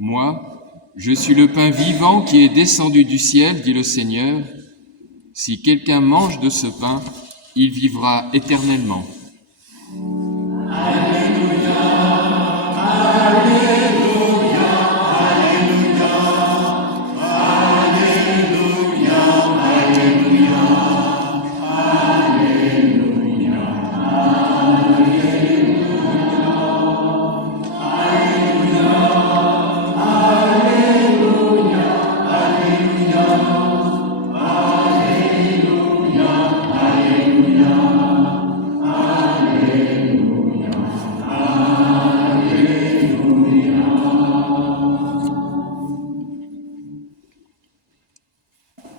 Moi, je suis le pain vivant qui est descendu du ciel, dit le Seigneur. Si quelqu'un mange de ce pain, il vivra éternellement.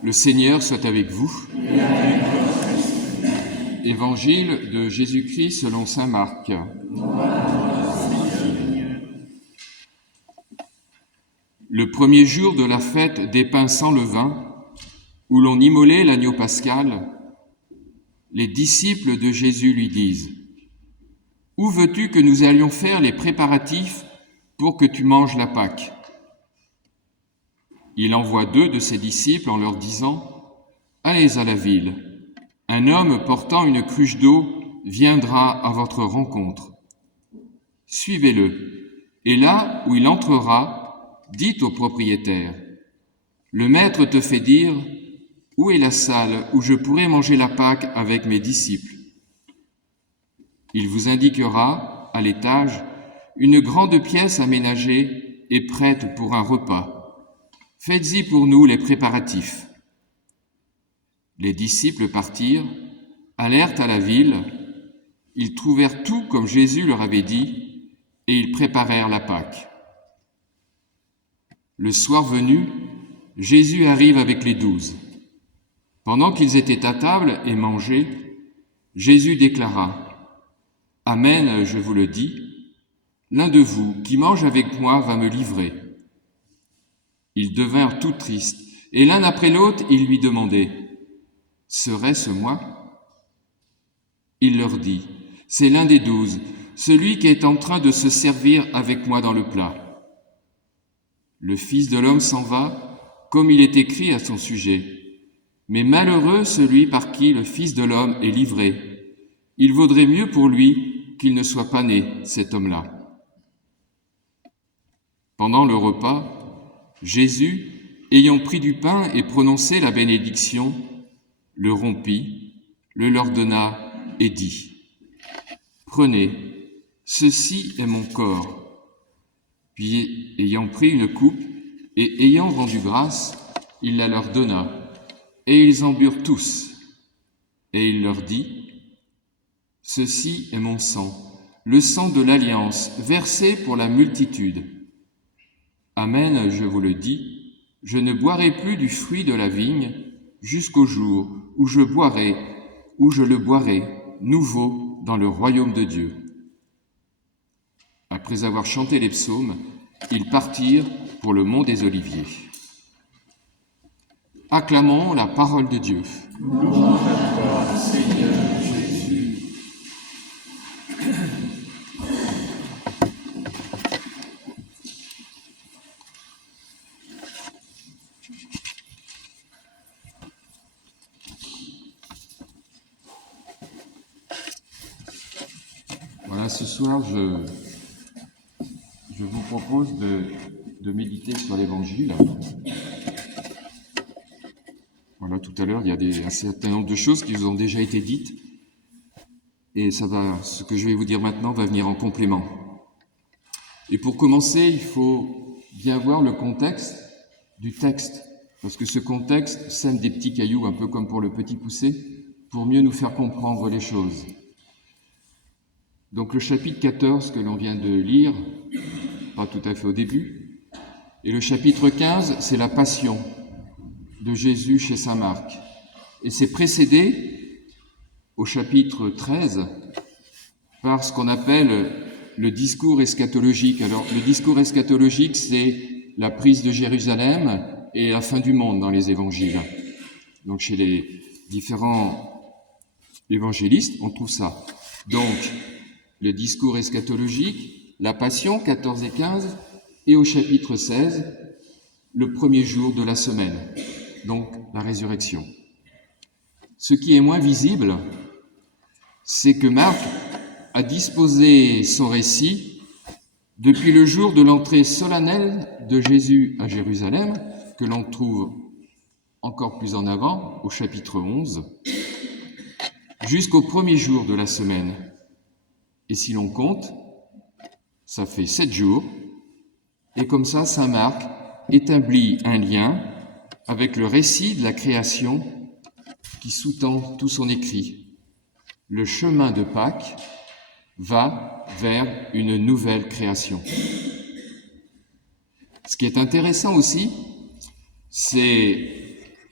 Le Seigneur soit avec vous. Évangile de Jésus-Christ selon saint Marc. Le premier jour de la fête des pains sans levain, où l'on immolait l'agneau pascal, les disciples de Jésus lui disent : « Où veux-tu que nous allions faire les préparatifs pour que tu manges la Pâque ?» Il envoie 2 de ses disciples en leur disant : « Allez à la ville. Un homme portant une cruche d'eau viendra à votre rencontre. Suivez-le, et là où il entrera, dites au propriétaire : le maître te fait dire : où est la salle où je pourrai manger la Pâque avec mes disciples ? Il vous indiquera, à l'étage, une grande pièce aménagée et prête pour un repas. Faites-y pour nous les préparatifs. » Les disciples partirent, allèrent à la ville, ils trouvèrent tout comme Jésus leur avait dit, et ils préparèrent la Pâque. Le soir venu, Jésus arrive avec les 12. Pendant qu'ils étaient à table et mangeaient, Jésus déclara : « Amen, je vous le dis, l'un de vous qui mange avec moi va me livrer. » Ils devinrent tout tristes, et l'un après l'autre, ils lui demandaient : « Serait-ce moi ?» Il leur dit : « C'est l'un des 12, celui qui est en train de se servir avec moi dans le plat. Le Fils de l'homme s'en va, comme il est écrit à son sujet. Mais malheureux celui par qui le Fils de l'homme est livré. Il vaudrait mieux pour lui qu'il ne soit pas né, cet homme-là. » Pendant le repas, Jésus, ayant pris du pain et prononcé la bénédiction, le rompit, le leur donna et dit : « Prenez, ceci est mon corps. » Puis, ayant pris une coupe et ayant rendu grâce, il la leur donna, et ils en burent tous. Et il leur dit : « Ceci est mon sang, le sang de l'alliance, versé pour la multitude. Amen, je vous le dis, je ne boirai plus du fruit de la vigne jusqu'au jour où je le boirai, nouveau dans le royaume de Dieu. » Après avoir chanté les psaumes, ils partirent pour le mont des Oliviers. Acclamons la parole de Dieu. Louange à toi, Seigneur Jésus. Voilà, ce soir, je vous propose de méditer sur l'Évangile. Voilà, tout à l'heure, il y a un certain nombre de choses qui vous ont déjà été dites. Et ce que je vais vous dire maintenant va venir en complément. Et pour commencer, il faut bien voir le contexte du texte, parce que ce contexte sème des petits cailloux, un peu comme pour le petit poussé, pour mieux nous faire comprendre les choses. Donc le chapitre 14 que l'on vient de lire, pas tout à fait au début, Et le chapitre 15, c'est la passion de Jésus chez saint Marc. Et c'est précédé au chapitre 13 par ce qu'on appelle le discours eschatologique. Alors, le discours eschatologique, c'est la prise de Jérusalem et la fin du monde dans les évangiles. Donc, chez les différents évangélistes, on trouve ça. Donc, le discours eschatologique, la passion, 14 et 15, et au chapitre 16, le premier jour de la semaine, donc la résurrection. Ce qui est moins visible, c'est que Marc a disposé son récit depuis le jour de l'entrée solennelle de Jésus à Jérusalem, que l'on trouve encore plus en avant, au chapitre 11, jusqu'au premier jour de la semaine. Et si l'on compte, ça fait 7 jours, et comme ça, saint Marc établit un lien avec le récit de la création qui sous-tend tout son écrit. Le chemin de Pâques va vers une nouvelle création. Ce qui est intéressant aussi, c'est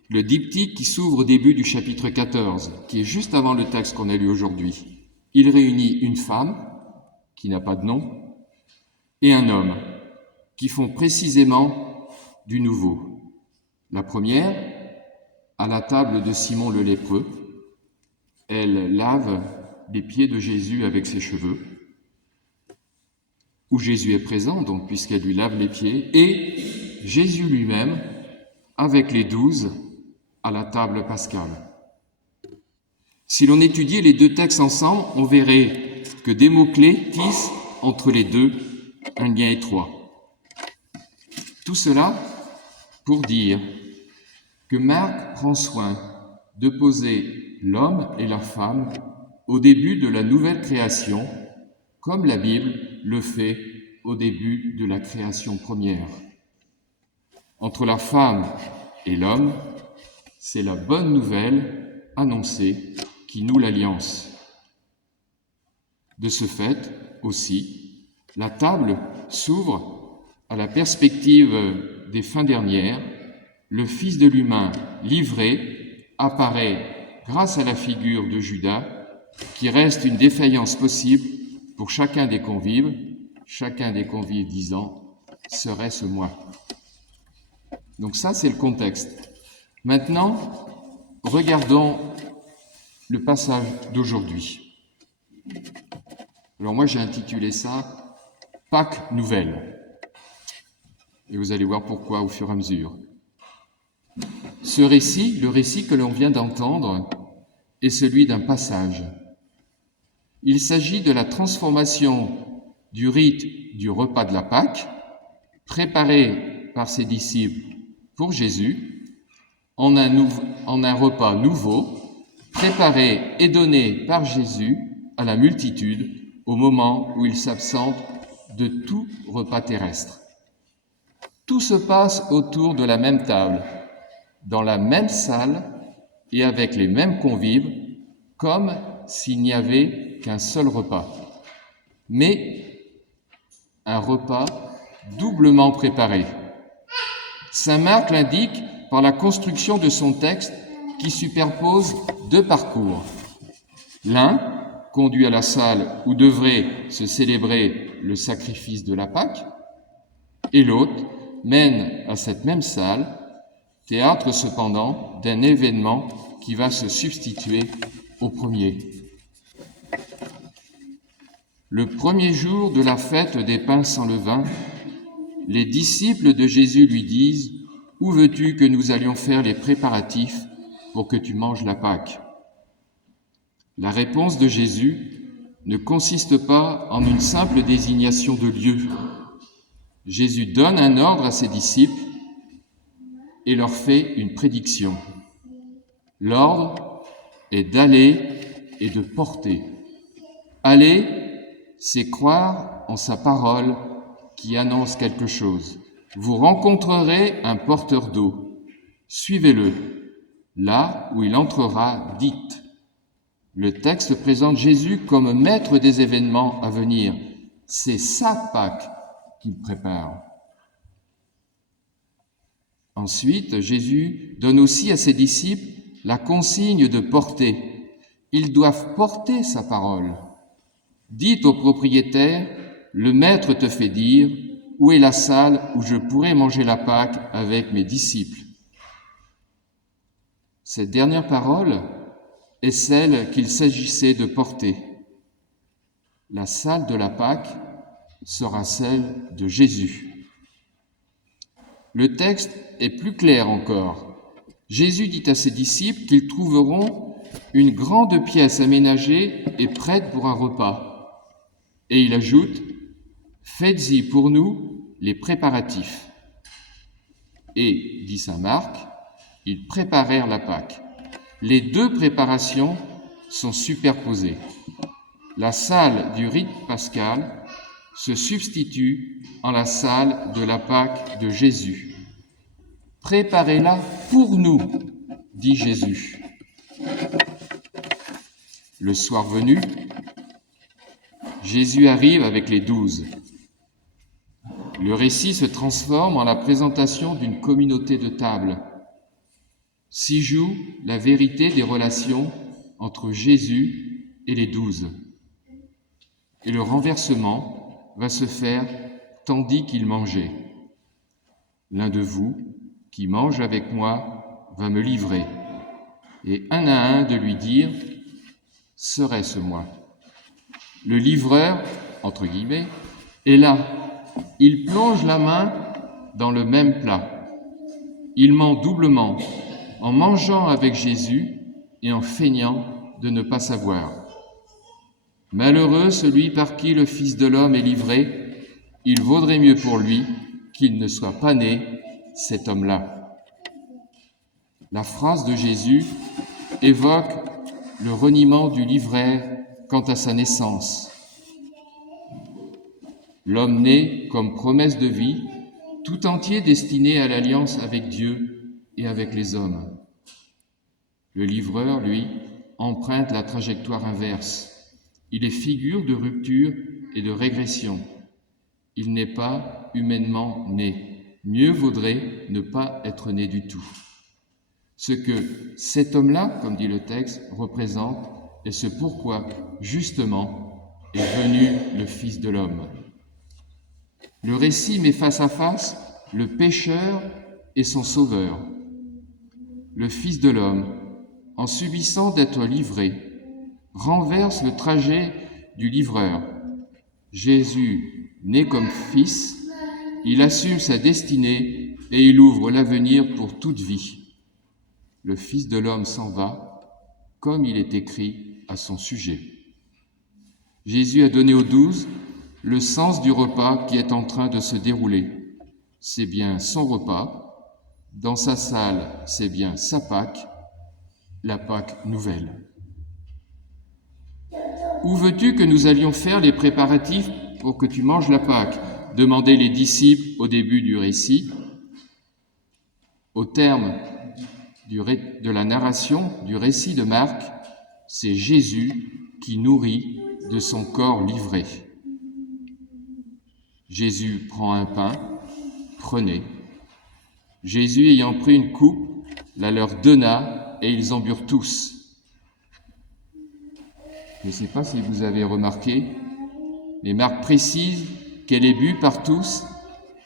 le diptyque qui s'ouvre au début du chapitre 14, qui est juste avant le texte qu'on a lu aujourd'hui. Il réunit une femme, qui n'a pas de nom, et un homme, qui font précisément du nouveau. La première, à la table de Simon le lépreux, elle lave les pieds de Jésus avec ses cheveux, où Jésus est présent, donc puisqu'elle lui lave les pieds, et Jésus lui-même, avec les 12, à la table pascale. Si l'on étudiait les deux textes ensemble, on verrait que des mots-clés tissent entre les deux un lien étroit. Tout cela pour dire que Marc prend soin de poser l'homme et la femme au début de la nouvelle création, comme la Bible le fait au début de la création première. Entre la femme et l'homme, c'est la bonne nouvelle annoncée qui noue l'alliance. De ce fait, aussi, la table s'ouvre à la perspective des fins dernières. Le Fils de l'humain livré apparaît grâce à la figure de Judas, qui reste une défaillance possible pour chacun des convives disant « serait-ce moi ?» Donc ça, c'est le contexte. Maintenant, regardons le passage d'aujourd'hui. Alors moi, j'ai intitulé ça « Pâques nouvelle ». Et vous allez voir pourquoi au fur et à mesure. Ce récit, le récit que l'on vient d'entendre, est celui d'un passage. Il s'agit de la transformation du rite du repas de la Pâque, préparé par ses disciples pour Jésus, en un repas nouveau, préparé et donné par Jésus à la multitude au moment où il s'absente de tout repas terrestre. Tout se passe autour de la même table, dans la même salle et avec les mêmes convives, comme s'il n'y avait qu'un seul repas. Mais un repas doublement préparé. Saint Marc l'indique par la construction de son texte qui superpose deux parcours. L'un conduit à la salle où devrait se célébrer le sacrifice de la Pâque, et l'autre mène à cette même salle, théâtre cependant d'un événement qui va se substituer au premier. Le premier jour de la fête des pains sans levain, les disciples de Jésus lui disent « Où veux-tu que nous allions faire les préparatifs pour que tu manges la Pâque ?» La réponse de Jésus ne consiste pas en une simple désignation de lieu. Jésus donne un ordre à ses disciples et leur fait une prédiction. L'ordre est d'aller et de porter. Aller, c'est croire en sa parole qui annonce quelque chose. Vous rencontrerez un porteur d'eau. Suivez-le. Là où il entrera, dites. Le texte présente Jésus comme maître des événements à venir. C'est sa Pâque qu'il prépare. Ensuite, Jésus donne aussi à ses disciples la consigne de porter. Ils doivent porter sa parole. Dites au propriétaire, le maître te fait dire, où est la salle où je pourrai manger la Pâque avec mes disciples? Cette dernière parole est celle qu'il s'agissait de porter. La salle de la Pâque sera celle de Jésus. Le texte est plus clair encore. Jésus dit à ses disciples qu'ils trouveront une grande pièce aménagée et prête pour un repas. Et il ajoute, « Faites-y pour nous les préparatifs. » Et, dit saint Marc, ils préparèrent la Pâque. Les deux préparations sont superposées. La salle du rite pascal se substitue en la salle de la Pâque de Jésus. Préparez-la pour nous, dit Jésus. Le soir venu, Jésus arrive avec les 12. Le récit se transforme en la présentation d'une communauté de table. S'y joue la vérité des relations entre Jésus et les 12. Et le renversement va se faire tandis qu'ils mangeaient. L'un de vous, qui mange avec moi, va me livrer, et un à un de lui dire, « Serait-ce moi ?» Le livreur, entre guillemets, est là. Il plonge la main dans le même plat. Il ment doublement, en mangeant avec Jésus et en feignant de ne pas savoir. Malheureux celui par qui le Fils de l'homme est livré, il vaudrait mieux pour lui qu'il ne soit pas né, cet homme-là. La phrase de Jésus évoque le reniement du livret quant à sa naissance. L'homme né comme promesse de vie, tout entier destiné à l'alliance avec Dieu et avec les hommes. Le livreur, lui, emprunte la trajectoire inverse. Il est figure de rupture et de régression. Il n'est pas humainement né. Mieux vaudrait ne pas être né du tout. Ce que cet homme-là, comme dit le texte, représente est ce pourquoi, justement, est venu le Fils de l'homme. Le récit met face à face le pécheur et son sauveur. Le Fils de l'homme, en subissant d'être livré, renverse le trajet du livreur. Jésus, né comme fils, il assume sa destinée et il ouvre l'avenir pour toute vie. Le Fils de l'homme s'en va, comme il est écrit à son sujet. Jésus a donné aux 12 le sens du repas qui est en train de se dérouler. C'est bien son repas, dans sa salle, c'est bien sa Pâque, la Pâque nouvelle. Où veux-tu que nous allions faire les préparatifs pour que tu manges la Pâque ? Demandaient les disciples au début du récit. Au terme de la narration du récit de Marc, c'est Jésus qui nourrit de son corps livré. Jésus prend un pain, prenez. Jésus ayant pris une coupe, la leur donna et ils en burent tous. Je ne sais pas si vous avez remarqué, mais Marc précise qu'elle est bue par tous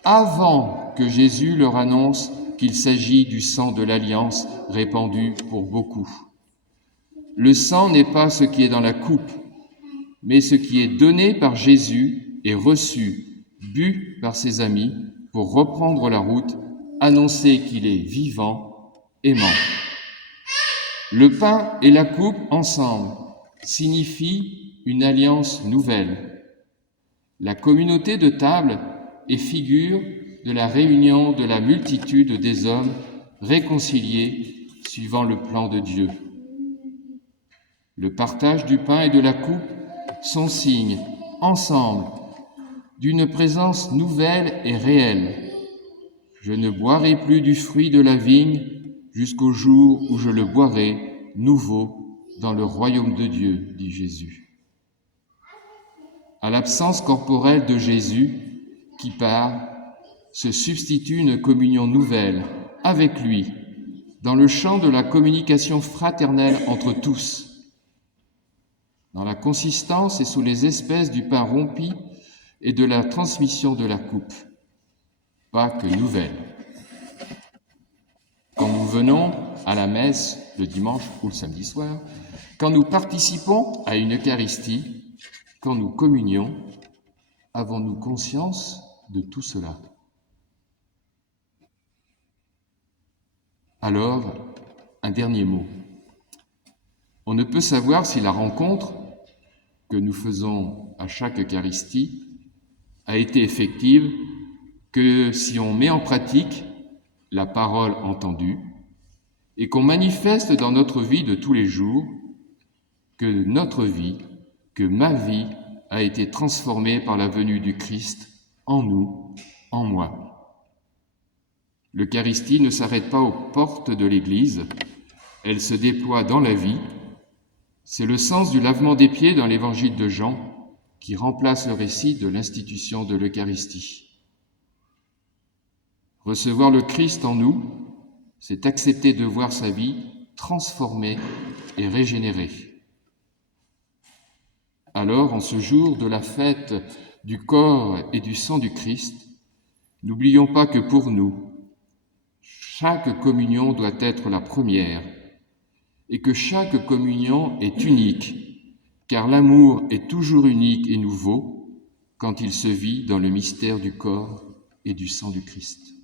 avant que Jésus leur annonce qu'il s'agit du sang de l'Alliance répandu pour beaucoup. Le sang n'est pas ce qui est dans la coupe, mais ce qui est donné par Jésus et reçu, bu par ses amis pour reprendre la route, annoncer qu'il est vivant, aimant. Le pain et la coupe ensemble signifient une alliance nouvelle. La communauté de table est figure de la réunion de la multitude des hommes réconciliés suivant le plan de Dieu. Le partage du pain et de la coupe sont signes, ensemble, d'une présence nouvelle et réelle. Je ne boirai plus du fruit de la vigne jusqu'au jour où je le boirai nouveau dans le royaume de Dieu, dit Jésus. À l'absence corporelle de Jésus qui part, se substitue une communion nouvelle avec lui dans le champ de la communication fraternelle entre tous, dans la consistance et sous les espèces du pain rompi et de la transmission de la coupe. Pâques nouvelle. Quand nous venons à la messe le dimanche ou le samedi soir, quand nous participons à une Eucharistie, quand nous communions, avons-nous conscience de tout cela? Alors, un dernier mot. On ne peut savoir si la rencontre que nous faisons à chaque Eucharistie a été effective que si on met en pratique la parole entendue et qu'on manifeste dans notre vie de tous les jours que notre vie, que ma vie a été transformée par la venue du Christ en nous, en moi. L'Eucharistie ne s'arrête pas aux portes de l'Église, elle se déploie dans la vie. C'est le sens du lavement des pieds dans l'Évangile de Jean qui remplace le récit de l'institution de l'Eucharistie. Recevoir le Christ en nous, c'est accepter de voir sa vie transformée et régénérée. Alors, en ce jour de la fête du corps et du sang du Christ, n'oublions pas que pour nous, chaque communion doit être la première et que chaque communion est unique, car l'amour est toujours unique et nouveau quand il se vit dans le mystère du corps et du sang du Christ.